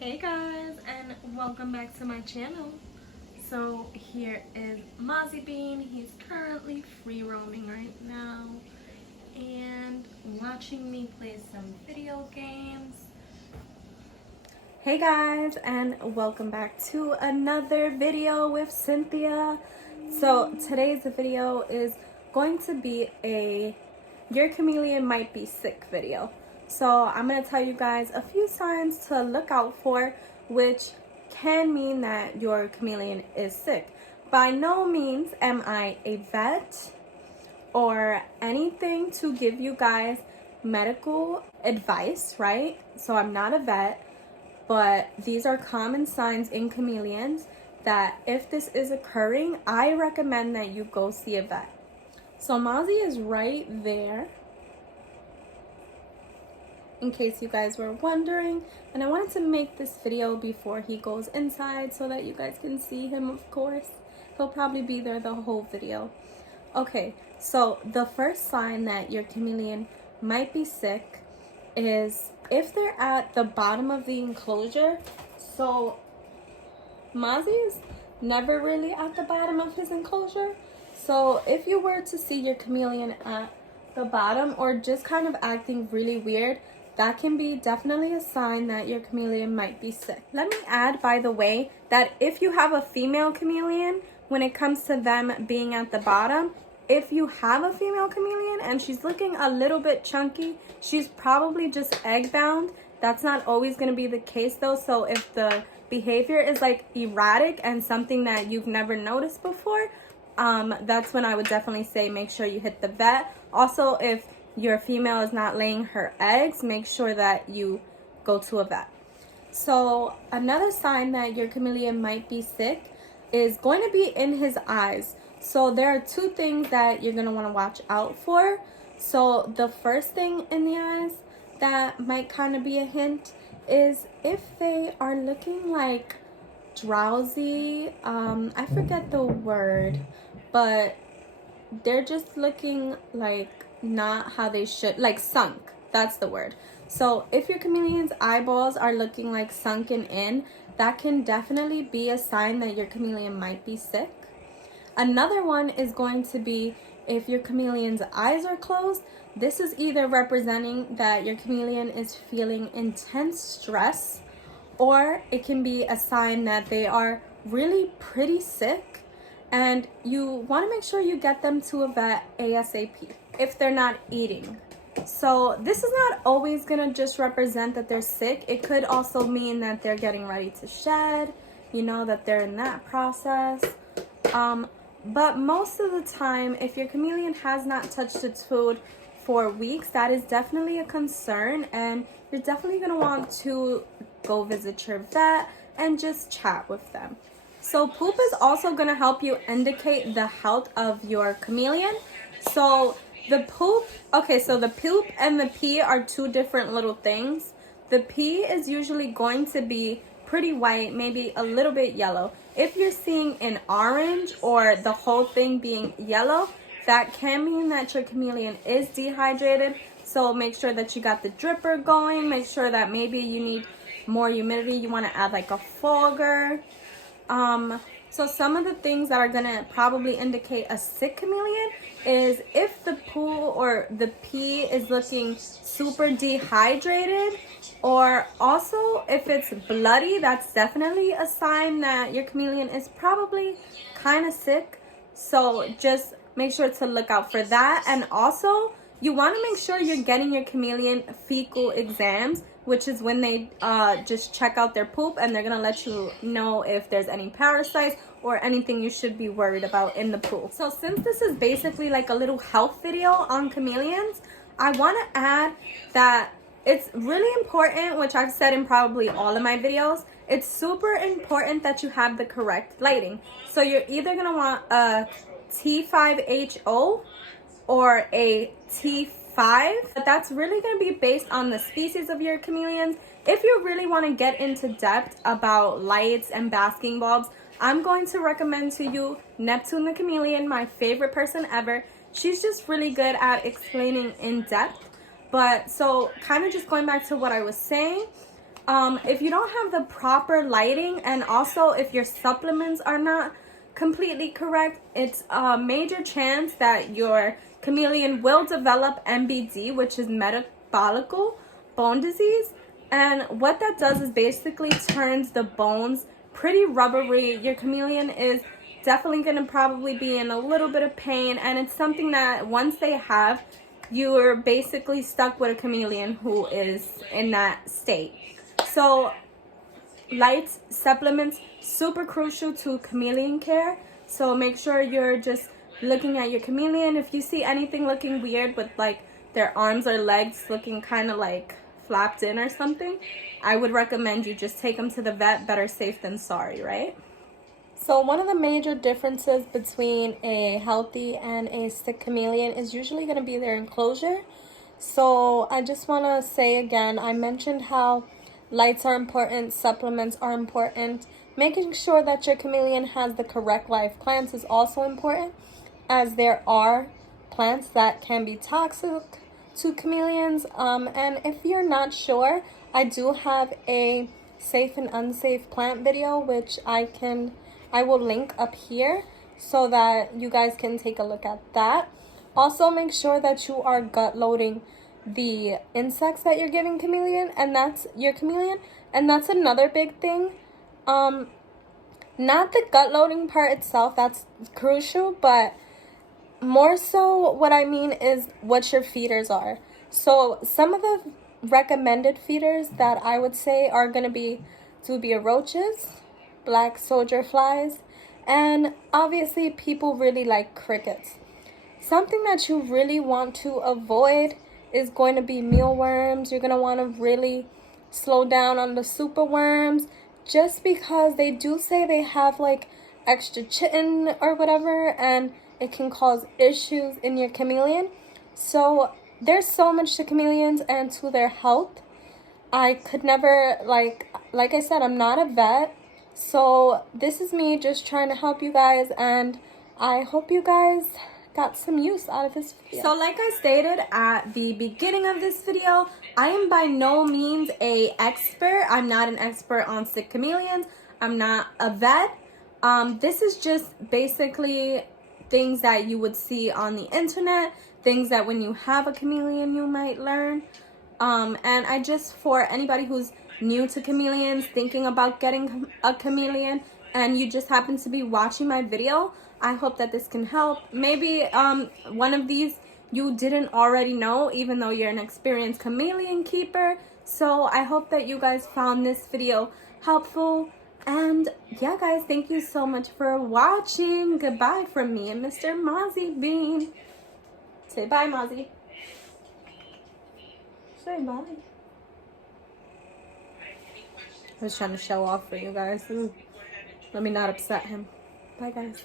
Hey guys, and welcome back to my channel. So here is Mozzie Bean. He's currently free roaming right now and watching me play some video games. Hey guys, and welcome back to another video with Cynthia. So today's video is going to be a Your Chameleon Might Be Sick video. So I'm going to tell you guys a few signs to look out for, which can mean that your chameleon is sick. By no means am I a vet or anything to give you guys medical advice, right? So I'm not a vet, but these are common signs in chameleons that if this is occurring, I recommend that you go see a vet. So Mozzie is right there, in case you guys were wondering, and I wanted to make this video before he goes inside so that you guys can see him. Of course, he'll probably be there the whole video. Okay, so the first sign that your chameleon might be sick is if they're at the bottom of the enclosure. So Mozzie is never really at the bottom of his enclosure. So if you were to see your chameleon at the bottom or just kind of acting really weird, that can be definitely a sign that your chameleon might be sick. Let me add, by the way, that if you have a female chameleon, when it comes to them being at the bottom, if you have a female chameleon and she's looking a little bit chunky, she's probably just egg bound. That's not always going to be the case though. So if the behavior is like erratic and something that you've never noticed before, that's when I would definitely say make sure you hit the vet. Also, if your female is not laying her eggs, make sure that you go to a vet. So another sign that your chameleon might be sick is going to be in his eyes. So there are two things that you're going to want to watch out for. So the first thing in the eyes that might kind of be a hint is if they are looking like drowsy. I forget the word, but they're just looking like not how they should, like sunk. That's the word. So if your chameleon's eyeballs are looking like sunken in, that can definitely be a sign that your chameleon might be sick. Another one is going to be if your chameleon's eyes are closed. This is either representing that your chameleon is feeling intense stress, or it can be a sign that they are really pretty sick and you want to make sure you get them to a vet ASAP if they're not eating. So this is not always going to just represent that they're sick. It could also mean that they're getting ready to shed, that they're in that process. But most of the time, if your chameleon has not touched its food for weeks, that is definitely a concern, and you're definitely going to want to go visit your vet and just chat with them. So poop is also going to help you indicate the health of your chameleon. So the poop and the pee are two different little things. The pee is usually going to be pretty white, maybe a little bit yellow. If you're seeing an orange or the whole thing being yellow, that can mean that your chameleon is dehydrated. So make sure that you got the dripper going. Make sure that maybe you need more humidity. You want to add like a fogger. So some of the things that are going to probably indicate a sick chameleon is if the poo or the pee is looking super dehydrated, or also if it's bloody. That's definitely a sign that your chameleon is probably kind of sick. So just make sure to look out for that. And also you want to make sure you're getting your chameleon fecal exams, which is when they just check out their poop and they're going to let you know if there's any parasites or anything you should be worried about in the poop. So since this is basically like a little health video on chameleons, I want to add that it's really important, which I've said in probably all of my videos, it's super important that you have the correct lighting. So you're either going to want a T5HO or a T5, but that's really going to be based on the species of your chameleons. If you really want to get into depth about lights and basking bulbs, I'm going to recommend to you Neptune the Chameleon, my favorite person ever. She's just really good at explaining in depth. But so kind of just going back to what I was saying, If you don't have the proper lighting, and also if your supplements are not completely correct, it's a major chance that your chameleon will develop MBD, which is metabolic bone disease. And what that does is basically turns the bones pretty rubbery. Your chameleon is definitely going to probably be in a little bit of pain, and it's something that once they have, you're basically stuck with a chameleon who is in that state. So lights, supplements, super crucial to chameleon care. So make sure you're just looking at your chameleon. If you see anything looking weird with like their arms or legs looking kind of like flapped in or something, I would recommend you just take them to the vet. Better safe than sorry, right? So one of the major differences between a healthy and a sick chameleon is usually going to be their enclosure. So I just want to say again, I mentioned how lights are important, supplements are important. Making sure that your chameleon has the correct live plants is also important, as there are plants that can be toxic to chameleons. And if you're not sure, I do have a safe and unsafe plant video, which I will link up here so that you guys can take a look at that. Also, make sure that you are gut loading the insects that you're giving chameleon, and that's your chameleon. And that's another big thing. Not the gut loading part itself, that's crucial, but more so what I mean is what your feeders are. So some of the recommended feeders that I would say are going to be dubia roaches, black soldier flies, and obviously people really like crickets. Something that you really want to avoid is going to be mealworms. You're going to want to really slow down on the super worms, just because they do say they have like extra chitin or whatever, and it can cause issues in your chameleon. So there's so much to chameleons and to their health. I could never, like I said, I'm not a vet. So this is me just trying to help you guys, and I hope you guys got some use out of this video. So like I stated at the beginning of this video, I am by no means an expert. I'm not an expert on sick chameleons. I'm not a vet. This is just basically things that you would see on the internet, things that when you have a chameleon you might learn. And I just, for anybody who's new to chameleons, thinking about getting a chameleon, and you just happen to be watching my video, I hope that this can help. Maybe one of these you didn't already know, even though you're an experienced chameleon keeper. So I hope that you guys found this video helpful. And yeah, guys, thank you so much for watching. Goodbye from me and Mr. Mozzie Bean. Say bye, Mozzie. Say bye. I was trying to show off for you guys. Let me not upset him. Bye, guys.